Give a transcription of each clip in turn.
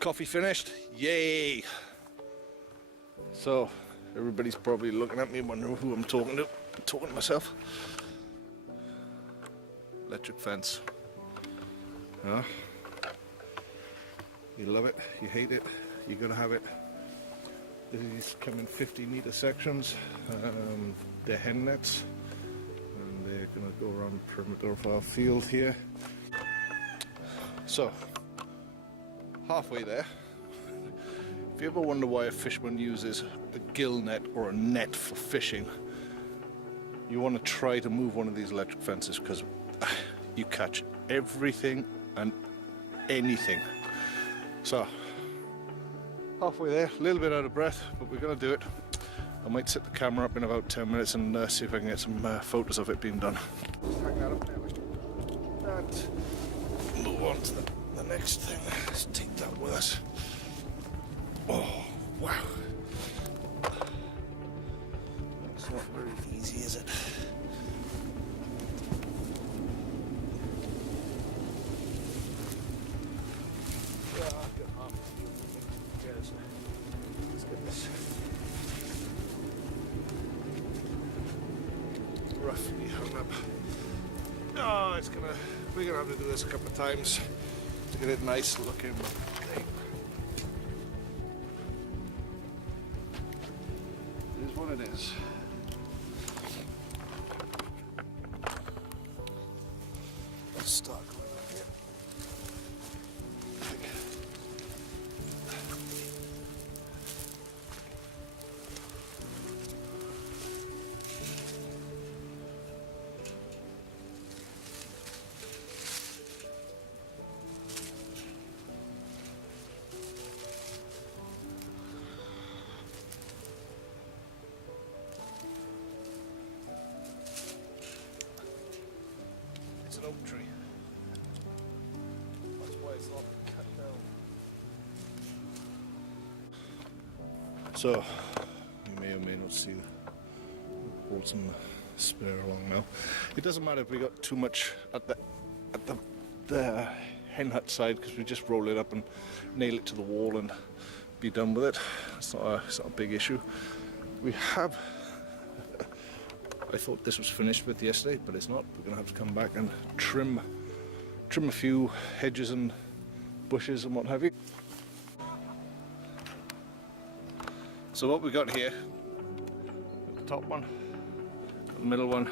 Coffee finished, yay! So everybody's probably looking at me wondering who I'm talking to. I'm talking to myself. Electric fence. Huh? You love it, you hate it, you're gonna have it. These come in 50-meter sections. They're hen nets, and they're gonna go around the perimeter of our field here. So, halfway there. If you ever wonder why a fisherman uses a gill net or a net for fishing, you want to try to move one of these electric fences, because you catch everything and anything. So, halfway there, a little bit out of breath, but we're going to do it. I might set the camera up in about 10 minutes and see if I can get some photos of it being done. Just hang that up there. And move on to the next thing. Let's take that with us. Oh, wow. It's not very easy, is it? Let's get this roughly hung up. Oh, we're gonna have to do this a couple of times to get it nice looking. It is what it is. Let's start going on here. It's an oak tree. That's why it's not cut down. So, you may or may not see the bolts and the spare along now. It doesn't matter if we got too much at the hen hut side, because we just roll it up and nail it to the wall and be done with it. It's not a big issue. We have. I thought this was finished with yesterday, but it's not. We're going to have to come back and trim a few hedges and bushes and what have you. So what we got here, the top one, the middle one,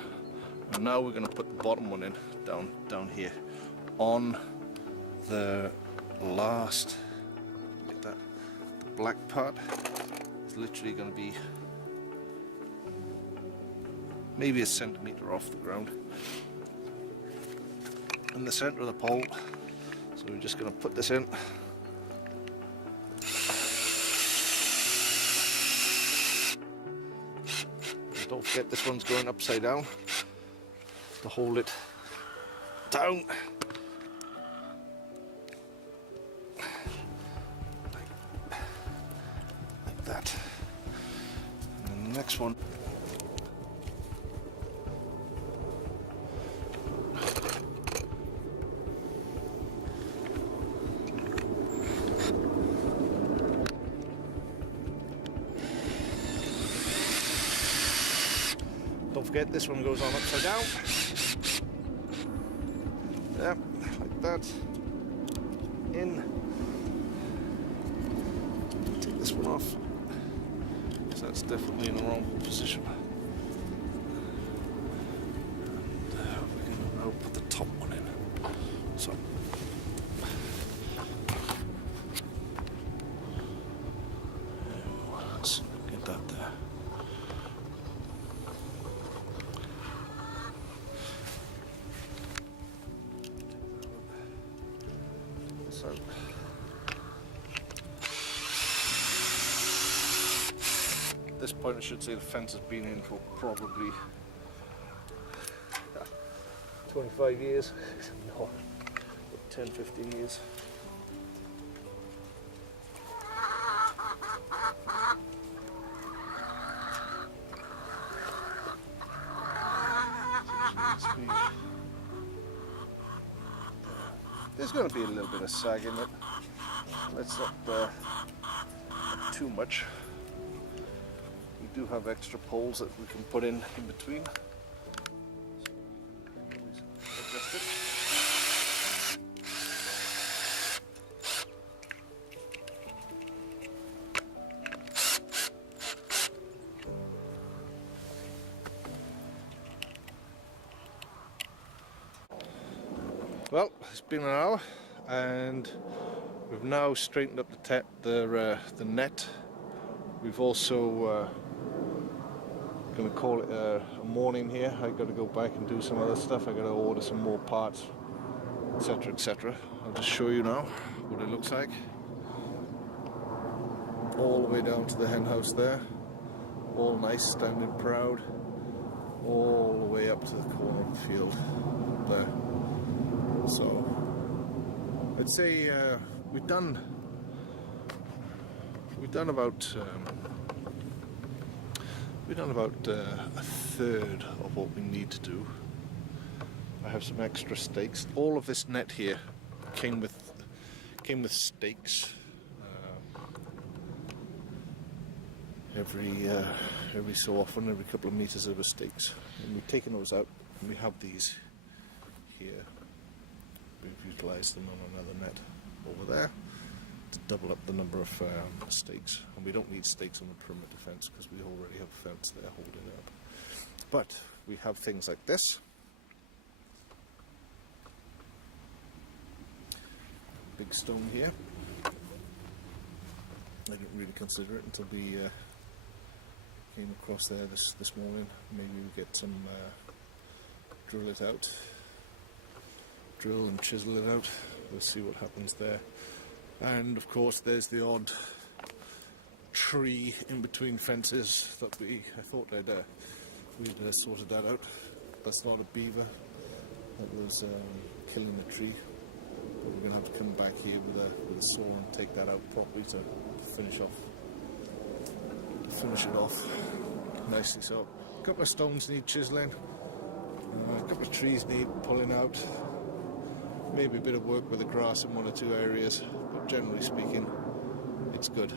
and now we're going to put the bottom one in down here on the last. Get that, the black part is literally going to be maybe a centimetre off the ground in the centre of the pole. So we're just going to put this in. And don't forget, this one's going upside down to hold it down. Like that. And then the next one. Don't forget, this one goes on upside down. Yeah, like that. In. Take this one off, because that's definitely in the wrong position. And we're going to now put the top one in. So. Let's get that there. So at this point I should say the fence has been in for probably 25 years, no, 10-15 years. There's going to be a little bit of sag in it. let's not too much. We do have extra poles that we can put in between. Adjust it. Well, it's been an hour, and we've now straightened up the net. We've also going to call it a morning here. I got to go back and do some other stuff. I got to order some more parts, etc., etc. I'll just show you now what it looks like. All the way down to the hen house there, all nice, standing proud, all the way up to the corner of the field there. So I'd say we've done about a third of what we need to do. I have some extra stakes. All of this net here came with stakes. Every so often, every couple of meters, there were stakes, and we've taken those out, and we have these here. We've utilised them on another net over there to double up the number of stakes, and we don't need stakes on the perimeter fence because we already have a fence there holding it up. But we have things like this. Big stone here. I didn't really consider it until we came across there this morning. Maybe we get some drill and chisel it out. We'll see what happens there. And of course there's the odd tree in between fences that I thought we'd sorted that out. That's not a beaver. That was killing the tree. But we're going to have to come back here with a saw and take that out properly to finish it off nicely. So a couple of stones need chiseling, a couple of trees need pulling out, maybe a bit of work with the grass in one or two areas, but generally speaking it's good.